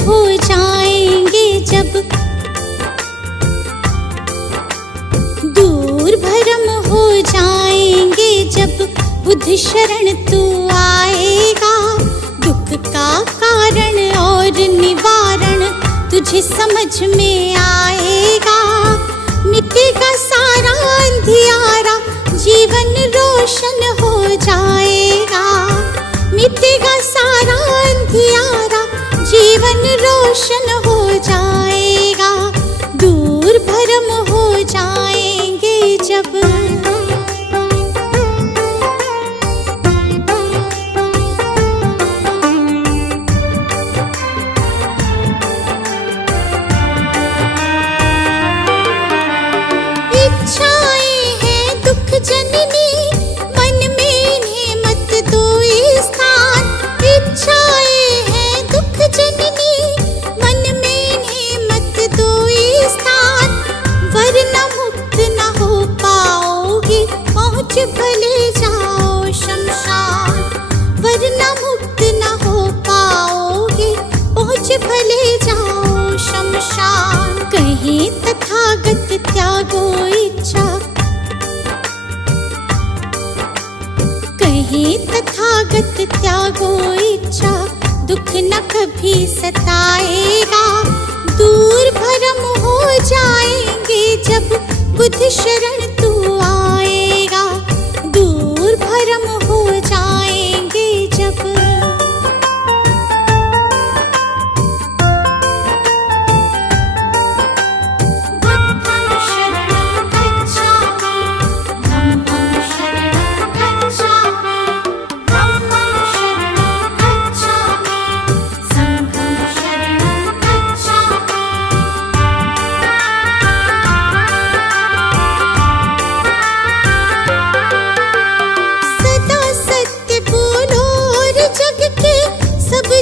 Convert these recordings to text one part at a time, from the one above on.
हो जाएंगे जब, दूर भरम हो जाएंगे जब बुद्ध शरण तू आएगा। दुख का कारण और निवारण तुझे समझ में आएगा। मिटेगा सारा अंधियारा, जीवन रोशन हो जाएगा। मिटेगा सारा अंधियारा, जीवन रोशन हो जाएगा। दूर भरम हो जाएंगे जब। इच्छाएं हैं दुख जननी, मन में इन्हें मत दो स्थान। इच्छाएं हैं दुख जननी, मन में इन्हें मत दो स्थान। वरना मुक्त न हो पाओगे, पहुँच भले जाओ शमशान। वरना मुक्त न हो पाओगे, पहुँच भले जाओ शमशान। कहीं तथागत त्यागो इच्छा, कहीं तथागत त्यागो इच्छा। दुख न कभी सताएगा। दूर भरम हो जाएंगे जब बुद्ध शरण तू आएगा। दूर भरम हो जाएंगे जब।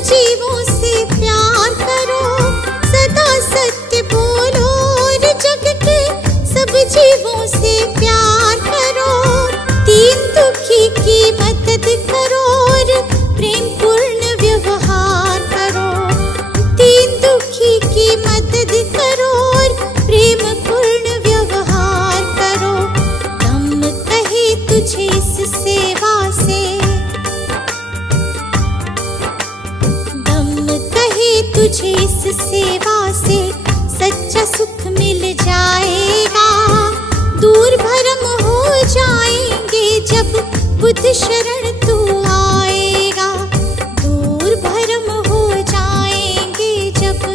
जीवों से प्यार करो, सदा सत्य बोलो और जग के सब जीवों से प्यार करो। दीन दुखी की मदद करो और प्रेम पूर्ण व्यवहार करो। दीन दुखी की मदद करो और प्रेम पूर्ण व्यवहार करो। दम कहे तुझे इस सेवा से, तुझे इस सेवा से सच्चा सुख मिल जाएगा। दूर भरम हो जाएंगे जब बुद्ध शरण तू आएगा। दूर भरम हो जाएंगे जब।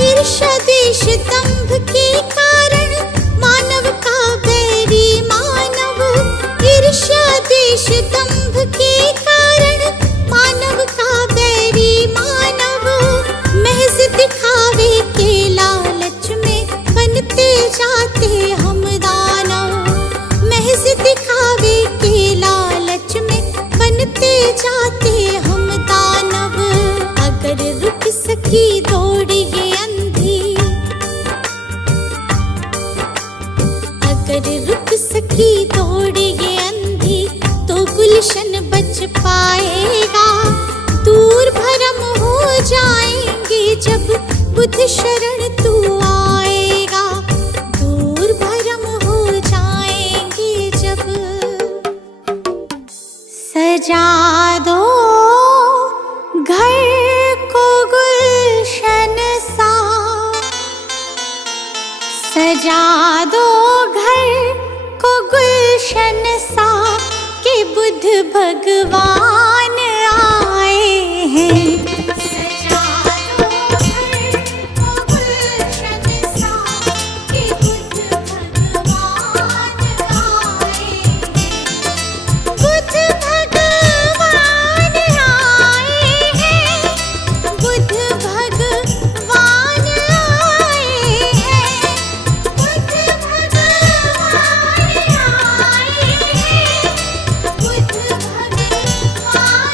ईर्ष्या द्वेष दंभ के कारण मानव का बैरी मानव। ईर्ष्या द्वेष दंभ के कारण मानव का बैरी मानव। महज दिखावे के लालच में बनते जाते हम दानव। महज दिखावे के लालच में बनते जाते हम दानव। अगर रुक सकी दौड़ ये अंधी, अगर रुक सकी दौड़ ये अंधी, तो गुलशन बच पाएगा। दूर भरम हो जाएंगे जब बुद्ध शरण तू आएगा। दूर भरम हो जाएंगे जब। सजा दो घर को गुलशन सा, सजा दो घर को गुलशन सा, कि बुद्ध भगवान आए हैं। सजा दो घर को गुलशन सा, कि बुद्ध भगवान आए हैं। बुद्ध भगवान आए हैं। बुद्ध भगवान आए हैं। बुद्ध भगवान आए हैं। बुद्ध भगवान आए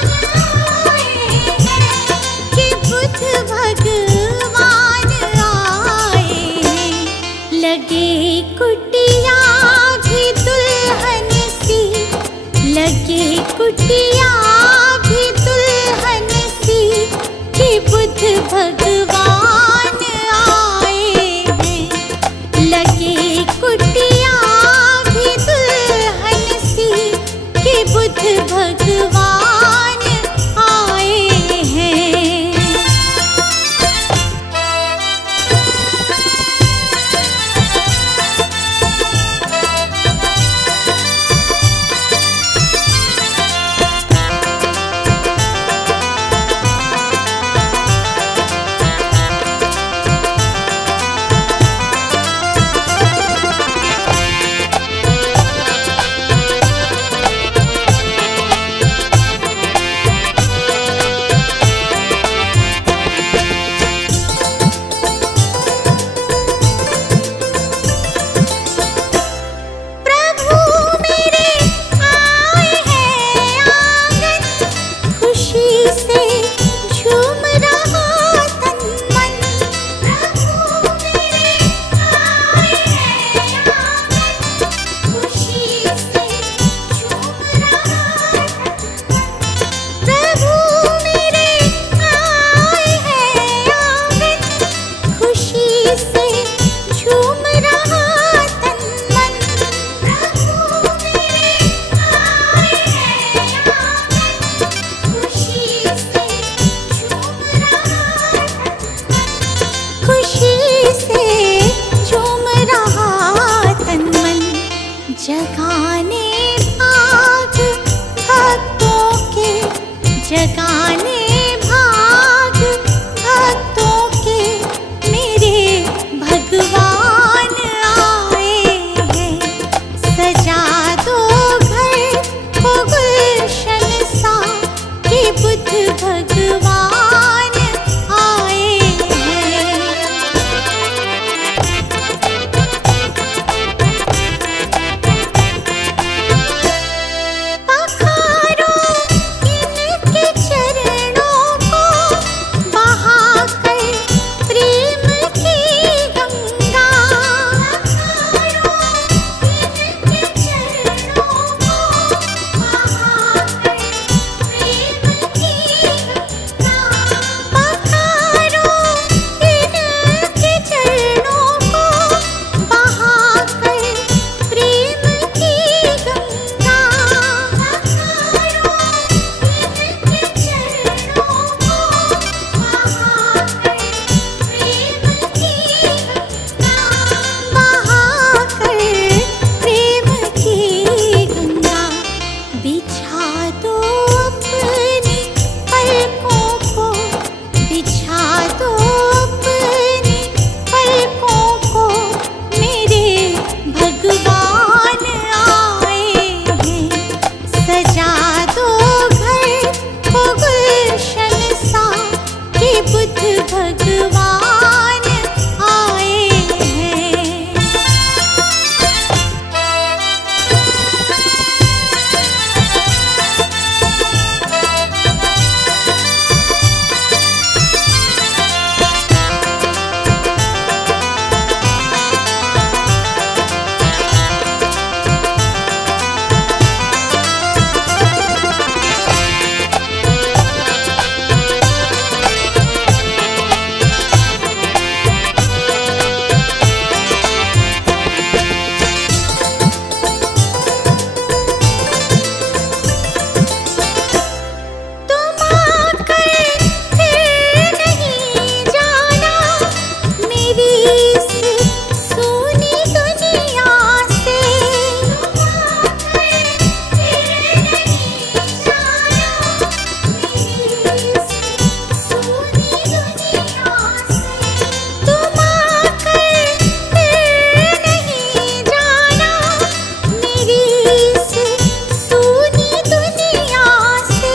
हैं। जगाने भाग भक्तों के, जगाने भाग भक्तों के, मेरे भगवान आए हैं। सजा दो घर को गुलशन सा, कि बुद्ध भगवान आए हैं। पखारो इनके चरणों को, बहाकर प्रेम की गंगा। पखारो इनके चरणों को, बहाकर प्रेम की गंगा। पखारो इनके चरणों को, बहाकर प्रेम की गंगा। पखारो इनके चरणों को, बहाकर प्रेम की गंगा। बहाकर प्रेम की गंगा। बिछा दो अपनी पलकों को, बिछा दो अपनी पलकों को, मेरे भगवान आए हैं। सजा दो घर को गुलशन सा, कि बुद्ध भगवान आए हैं। तुम आकर फिर नहीं जाना मेरी इस सूनी दुनिया से। तुम आकर फिर नहीं जाना मेरी इस सूनी दुनिया से। तुम आकर फिर नहीं जाना मेरी इस सूनी दुनिया से।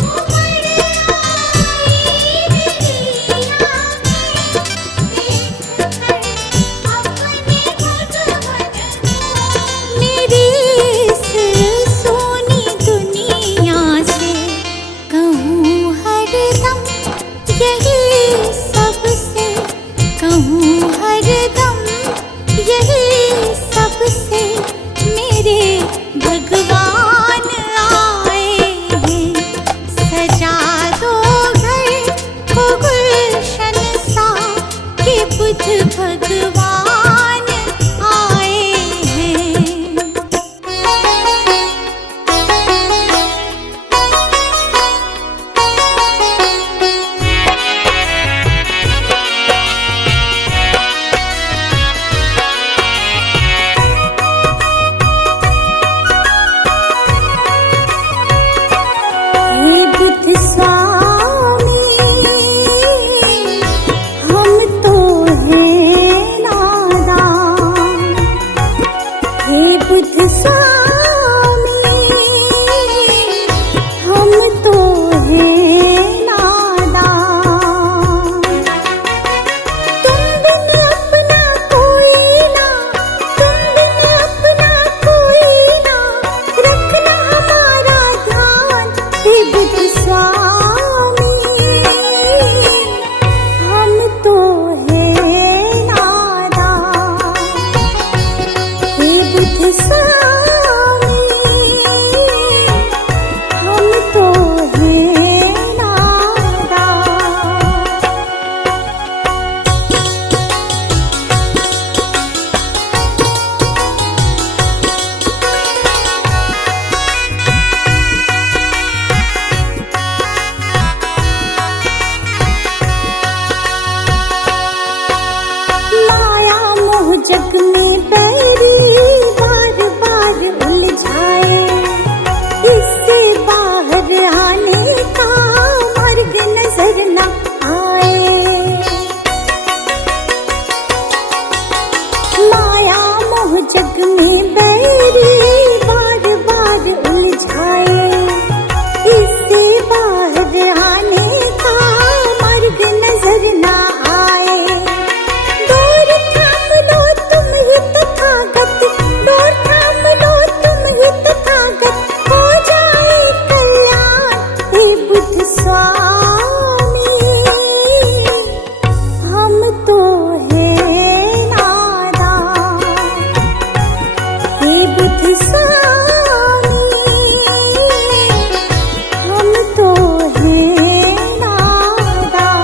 उमड़ आई मेरी आँखें देखकर अपने भगवन को। मेरी इस सूनी दुनिया से कहूँ हरदम यही सबसे, कहूँ हरदम यही सबसे, मेरे भगवान आए हैं। सजा दो घर को गुलशन सा, कि बुद्ध भगवान आए हैं। हे बुद्ध स्वामी, हम तो हैं नादान। हे बुद्ध स्वामी, हम तो हैं नादान। तुम बिन अपना कोई ना, तुम बिन अपना कोई ना, रखना हमारा ध्यान। हे बुद्ध स्वामी, हम तो हैं नादान। हे बुद्ध स्वामी, हम तो हैं नादान। माया मोह जग में बैरी बार बार में बैरी बार बार उलझाए, इससे बाहर आने का मार्ग नजर ना आए। डोर थाम लो तुम ही तथागत, डोर थाम लो तुम ही तथागत, हो जाए कल्याण हे बुद्ध स्वामी। हम तो हैं नादान हे बुद्ध स्वामी, हम तो हैं नादान।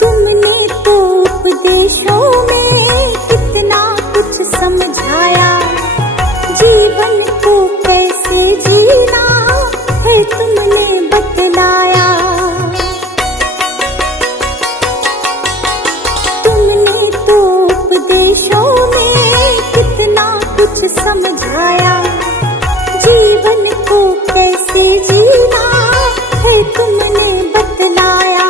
तुमने तो उपदेशों में कितना कुछ समझाया, जीवन को कैसे जीना है तुमने बतलाया। तुमने तो उपदेशों में कितना कुछ समझाया, जीवन को कैसे जीना है तुमने बतलाया।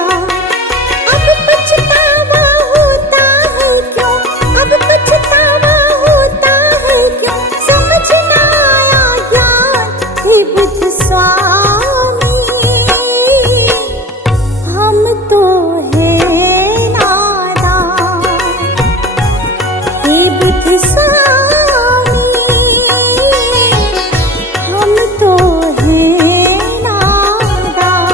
अब पछतावा होता है क्यों, अब पछतावा होता है क्यों, समझ ना आया ज्ञान हे बुद्ध स्वामी। हम तो हैं नादान हे बुद्ध स्वामी, हम तो हैं नादान।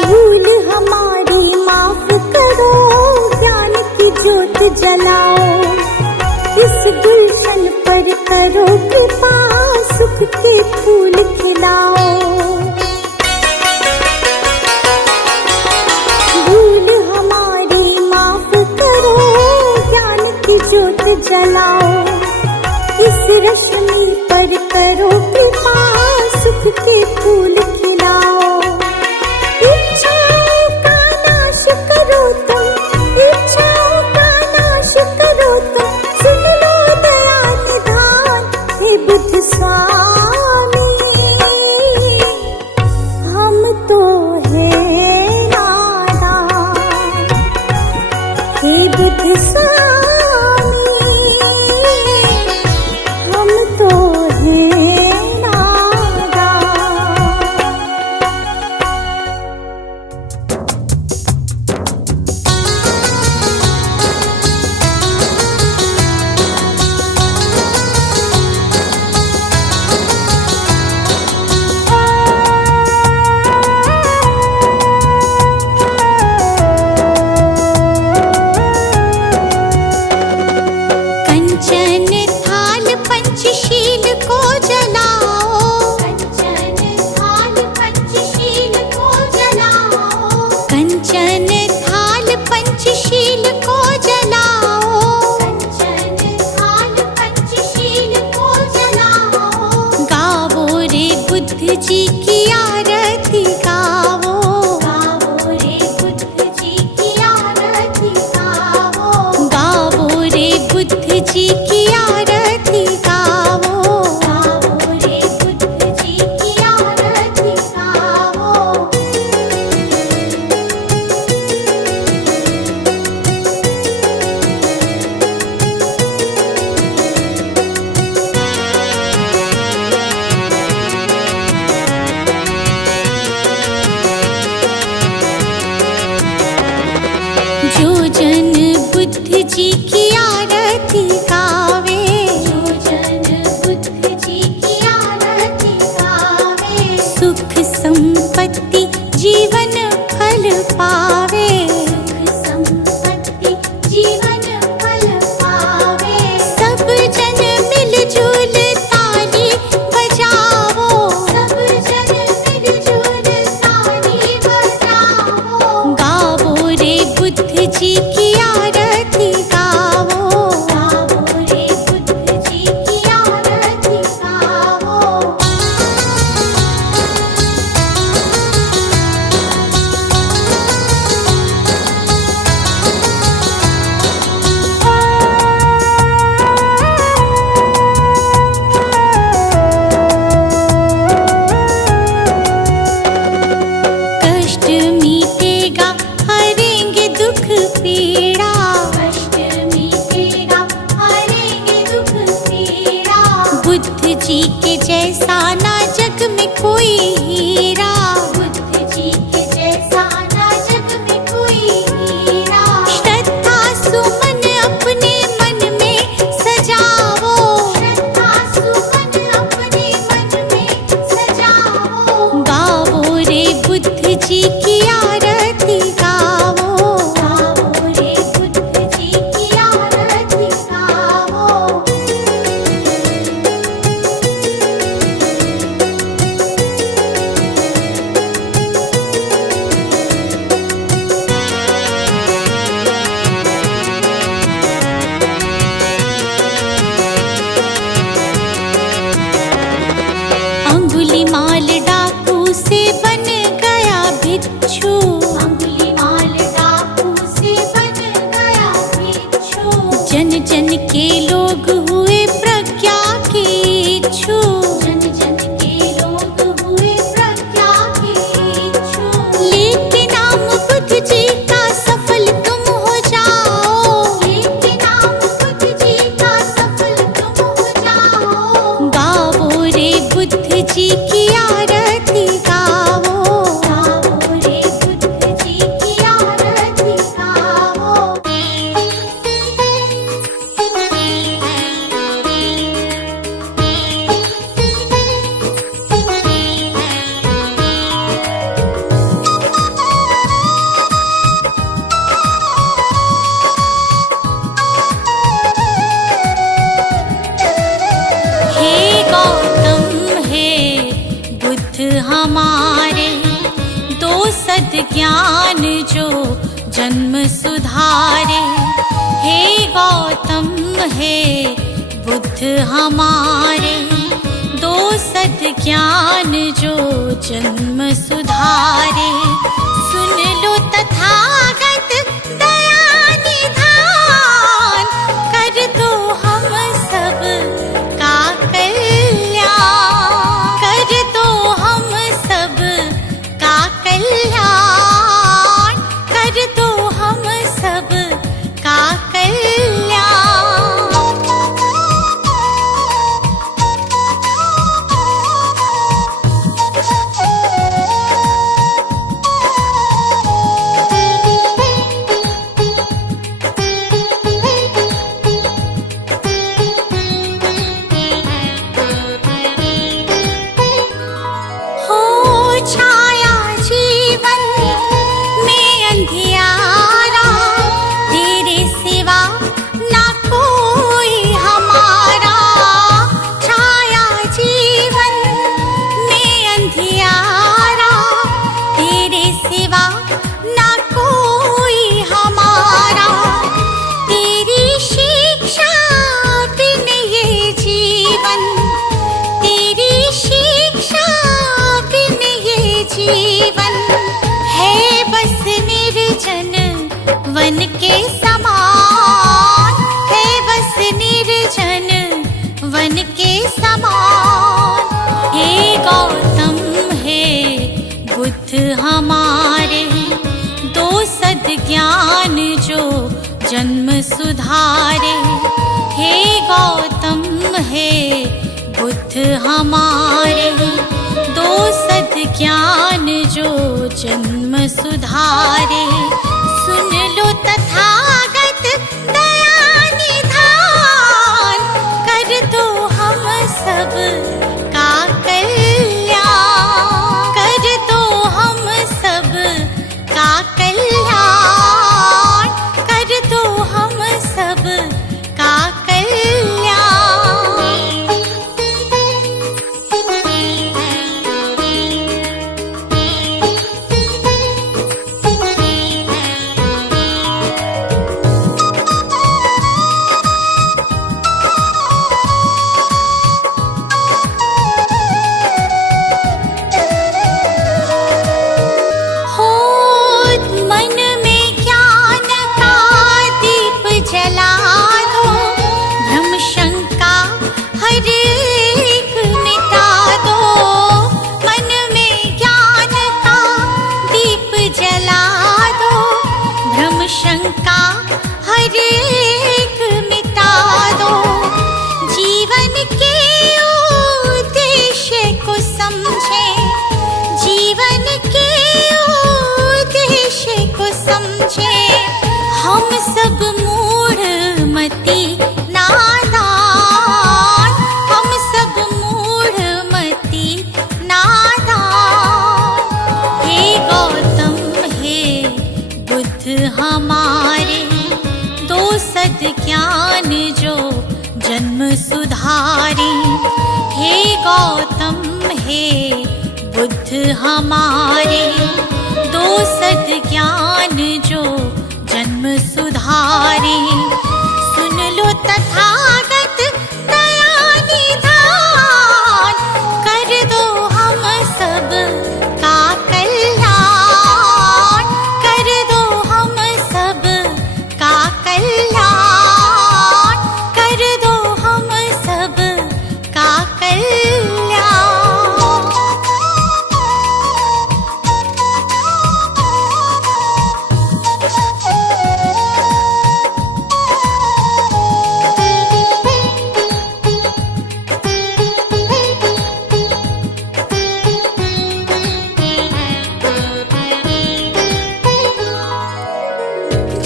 भूल हमारी माफ करो, ज्ञान की ज्योत जलाओ, इस गुलशन पर करो कृपा, सुख के फूल खिलाओ। भूल हमारी माफ करो, ज्ञान की ज्योत जलाओ, इस रश्मि पर करो कृपा, सुख के फूल खिलाओ। इच्छाओं का नाश करो तुम, इच्छाओं का नाश करो तुम, सुन लो दया निधान हे बुद्ध स्वामी। हम तो हैं नादान हे बुद्ध स्वामी, हम तो हैं नादान। कंचन थाल पंचशील को जलाओ, कंचन थाल पंचशील को जलाओ, कंचन थाल पंचशील को जलाओ, कंचन थाल पंचशील को जलाओ। गावो रे बुद्ध जी की आरती गावो, गावो रे बुद्ध जी की आरती गावो, गावो रे बुद्ध जी की आरती गावो, गावो रे बुद्ध जी की आरती गावो। जैसा ना जग में कोई हीरा, बुद्ध जी के जैसा ना जग में कोई हीरा। श्रद्धा सुमन अपने मन में सजाओ, श्रद्धा सुमन अपने मन में सजाओ। गाओ रे बुद्ध जी की आरती गाओ, गाओ रे बुद्ध जी की आरती गाओ। अंगुलीमाल डाकू से बन गया भिक्षु, अंगुलीमाल डाकू से बन गया भिक्षु। जन जन के लोग हुए प्रज्ञा के इच्छु, जन जन के लोग हुए प्रज्ञा के इच्छु। लेके नाम बुद्ध जी का सफल तुम हो जाओ, लेके नाम बुद्ध जी का सफल तुम हो जाओ। गाओ रे बुद्ध जी की आरती गाओ, गाओ रे बुद्ध जी की आरती गाओ। हे गौतम हे बुद्ध हमारे, दो सद ज्ञान जो जन्म सुधारे। हे गौतम हे बुद्ध हमारे, दो सद ज्ञान जो जन्म सुधारे। सुन लो तथागत दया निधान, कर दो हम सब का कल्याण, कर दो हम सब का कल्याण, कर दो हम सब का कल्याण। हो छाया जीवन में अंधियारा, तेरे सिवा ना कोई हमारा। छाया जीवन में अंधियारा, तेरे सिवा ना कोई हमारा। तेरी शिक्षा बिन ये जीवन, तेरी शिक्षा बिन ये जीवन है बस निर्जन वन के समान, है बस निर्जन वन के समान। हे गौतम हे बुद्ध हमारे, दो सद ज्ञान जो जन्म सुधारे। हे गौतम हे बुद्ध हमारे, दो सद ज्ञान जो जन्म सुधारे। सुन लो तथागत दया निधान, कर दो हम सब का कल्याण, कर दो हम सब का कल्याण, कर दो हम सब का कल्याण। समझे, जीवन के उद्देश्य को समझे। हम सब मूढ़मती नादान, हम सब मूढ़मती नादान। हे गौतम हे बुद्ध हमारे, दो सद ज्ञान जो जन्म सुधारी। हे गौतम हे बुद्ध हमारे, दो सद ज्ञान जो जन्म सुधारी। सुन लो तथागत दया निधान, कर दो हम सब का कल्याण, कर दो हम सब का कल्याण, कर दो हम सब का कल्याण।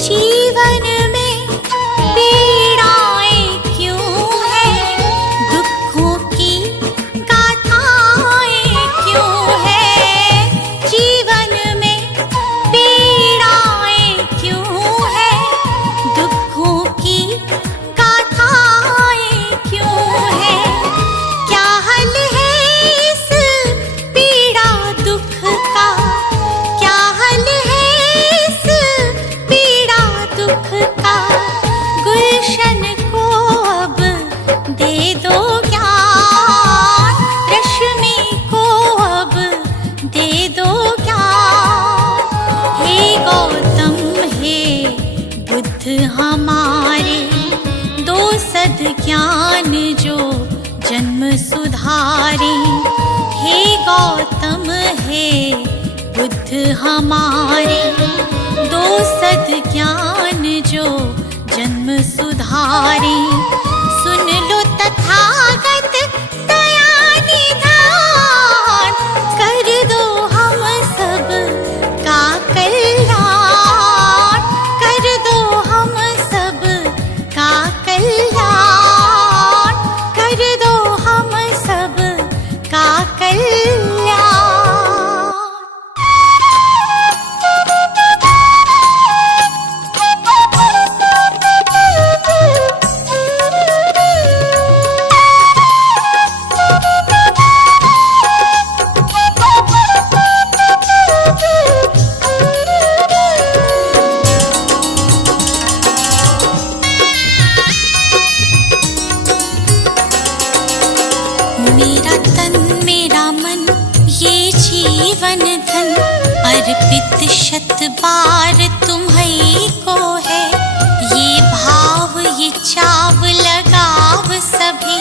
जीवन में पीड़ाएं क्यों हैं, दुखों की गाथाएं क्यों हैं। जीवन में पीड़ाएं क्यों हैं, दुखों की गाथाएं क्यों हैं। क्या हल है इस पीड़ा दुख का, क्या हल है इस पीड़ा दुख का। गुलशन को अब दे दो ज्ञान, रश्मि को अब दे दो ज्ञान। हे गौतम हे बुद्ध हमारे, दो सद ज्ञान जो जन्म सुधारी। हे गौतम हे बुद्ध हमारे, दो सद ज्ञान जो जन्म सुधारी। सुन लो तथागत दया निधान, कर दो हम सब का कल्याण, कर दो हम सब का कल्याण, कर दो हम सब का कल्याण। मेरा तन मेरा मन ये जीवन धन, अर्पित शत बार तुम्हीं को है। ये भाव ये चाव लगाव सभी,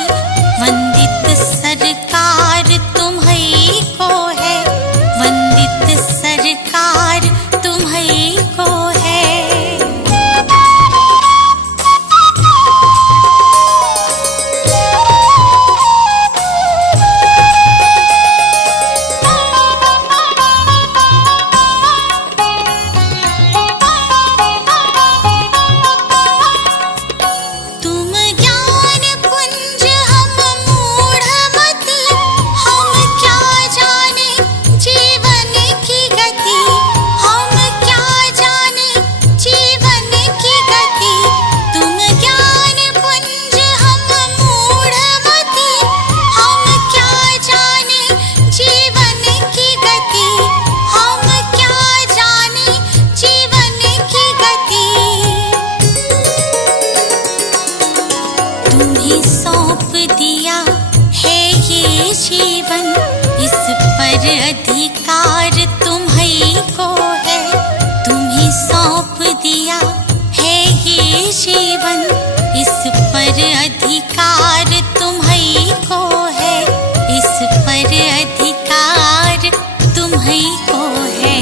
वंदित सरकार तुम्हीं को है, वंदित सरकार तुम्हीं को है। अधिकार तुम्हीं को है, तुम्हीं सौंप दिया है ये जीवन, इस पर अधिकार तुम्हीं को है, इस पर अधिकार तुम्हीं को है।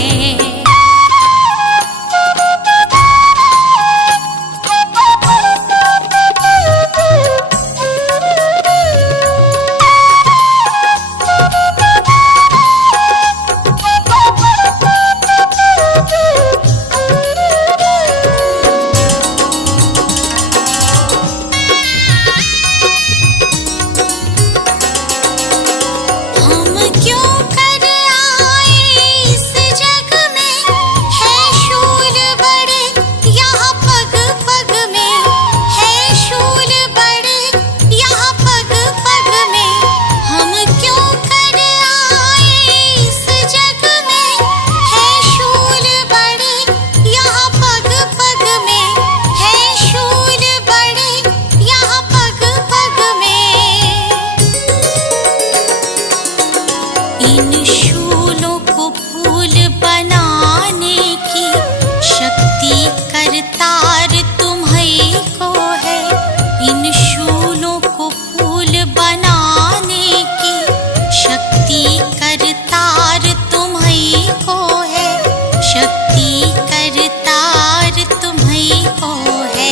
इन शूलों को फूल बनाने की शक्ति करतार तुम्हीं को है। इन शूलों को फूल बनाने की शक्ति करतार तुम्हीं को है। शक्ति करतार तुम्हीं को है।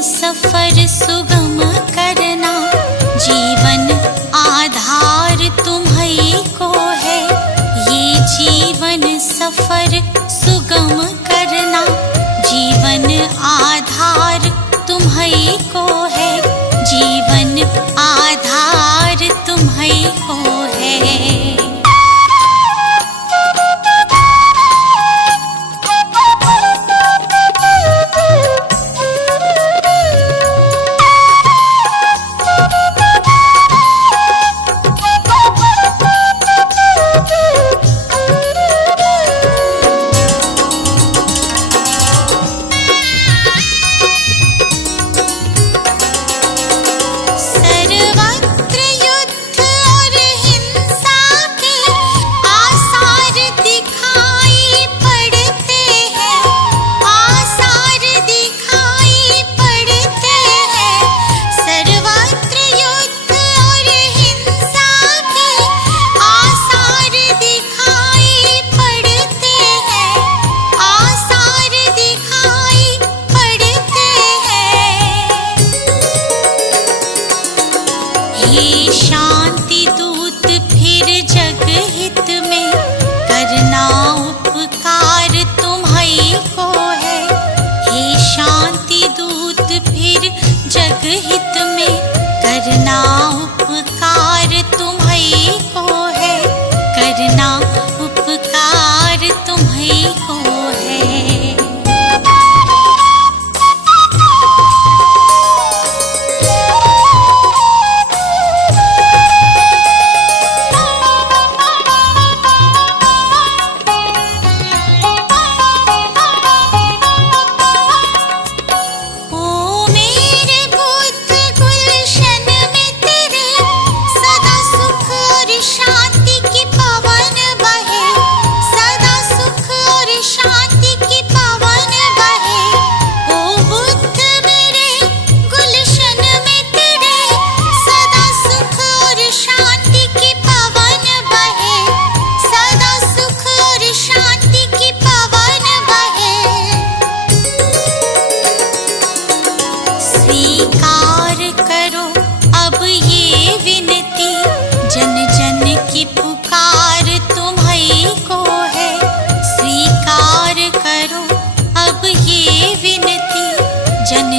सफर सुगम करना जीवन आधार तुम्हीं को है। ये जीवन सफर सुगम करना जीवन आधार तुम्हीं को है। जीवन आधार तुम्हीं को है। शांति दूत फिर जग हित में करना उपकार तुम्हीं को है। हे शांति दूत फिर जग हित में करना उपकार तुम्हीं को है। करना उपकार तुम्हीं को है। स्वीकार करो अब ये विनती, जन जन की पुकार तुम्हीं को है। स्वीकार करो अब ये विनती, जन